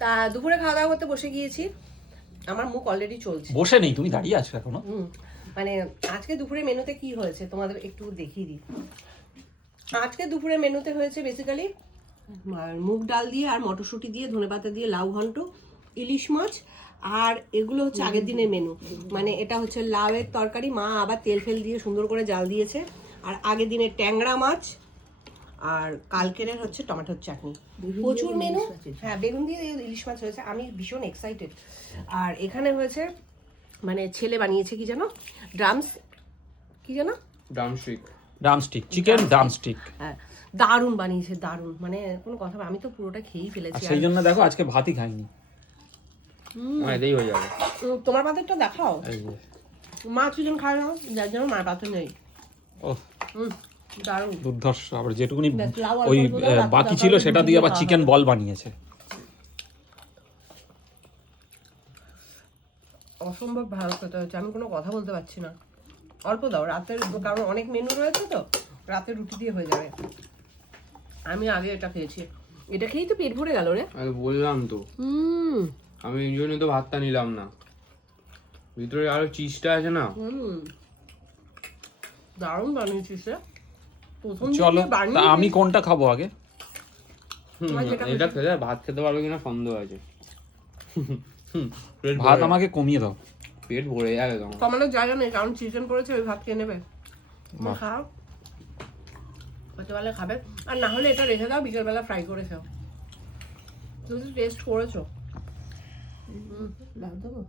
তা দুপুরে খাওয়া দাওয়া করতে বসে গিয়েছি। আমার মুখ অলরেডি চলছে। বসে নেই, তুমি দাঁড়িয়ে আছো এখনো। মানে আজকে দুপুরে মেনুতে কি হয়েছে তোমাদের একটু দেখিয়ে দিই। আজকে দুপুরে মেনুতে হয়েছে বেসিক্যালি মুগ ডাল দিয়ে আর মটরশুঁটি দিয়ে ধনেপাতা দিয়ে লাউ ঘন্ট, ইলিশ মাছ, আর এগুলো হচ্ছে আগের দিনের মেনু। মানে এটা হচ্ছে লাউয়ের তরকারি, মা আবার তেল ফেল দিয়ে সুন্দর করে জাল দিয়েছে। আর আগের দিনের ট্যাংরা মাছ, আর কালকের হচ্ছে টমেটোর চাটনি। প্রচুর মেনু। হ্যাঁ, বেগুন দিয়ে ইলিশ মাছ হয়েছে, আমি ভীষণ এক্সাইটেড। আর এখানে হয়েছে মানে ছেলে বানিয়েছে কি জানো, ড্রামস্টিক, চিকেন ড্রামস্টিক। হ্যাঁ, দারুণ বানিয়েছে, দারুণ। মানে কোনো কথা, আমি তো পুরোটা খেয়েই ফেলেছি। সেই জন্য দেখো আজকে ভাতই খাইনি। এটাই হয়ে যাবে। তোমার পাত্রটা দেখাও। মা চিকেন খায় না, যার জন্য মার পাত্র নেই। ও দারুণ, দুর্ধর্ষ। আবার যেটুকুনি লাউ অল্প ওই অল্প দাও, বাকি ছিল সেটা দিয়ে আবার চিকেন বল বানিয়েছে। অসম্ভব ভালো খেতে হয়েছে, আমি কোনো কথা বলতে পারছি না। অল্প দাও রাতের, কারণ অনেক মেনু রয়েছে তো, রাতে রুটি দিয়ে হয়ে যাবে। আমি আগে এটা খেয়েছি, এটা খেয়েই তো পেট ভরে গেল রে। আরে বললাম তো, আমি এই জন্য তো ভাতটা নিলাম না। ভিতরে আরো চিজটা আছে না। দারুণ বানিয়েছিস রে। প্রথম চলো, দিকে বানিয়ে তা আমি কোনটা খাবো আগে? এটা খেলে ভাত খেতে পারবে কিনা সন্দেহ আছে। ভাত আমাকে কমিয়ে দাও। পেট ভরে যাবে তোমার। কমানোর জায়গা নেই, কারণ চিকেন পড়েছে, ওই ভাত খেয়ে নেবে। খাও, রাত্রেবেলা খাবে। আর না হলে এটা রেখে দাও, বিকেলবেলা ফ্রাই করে খাও। তুমি টেস্ট করেছো? দাও দেবো।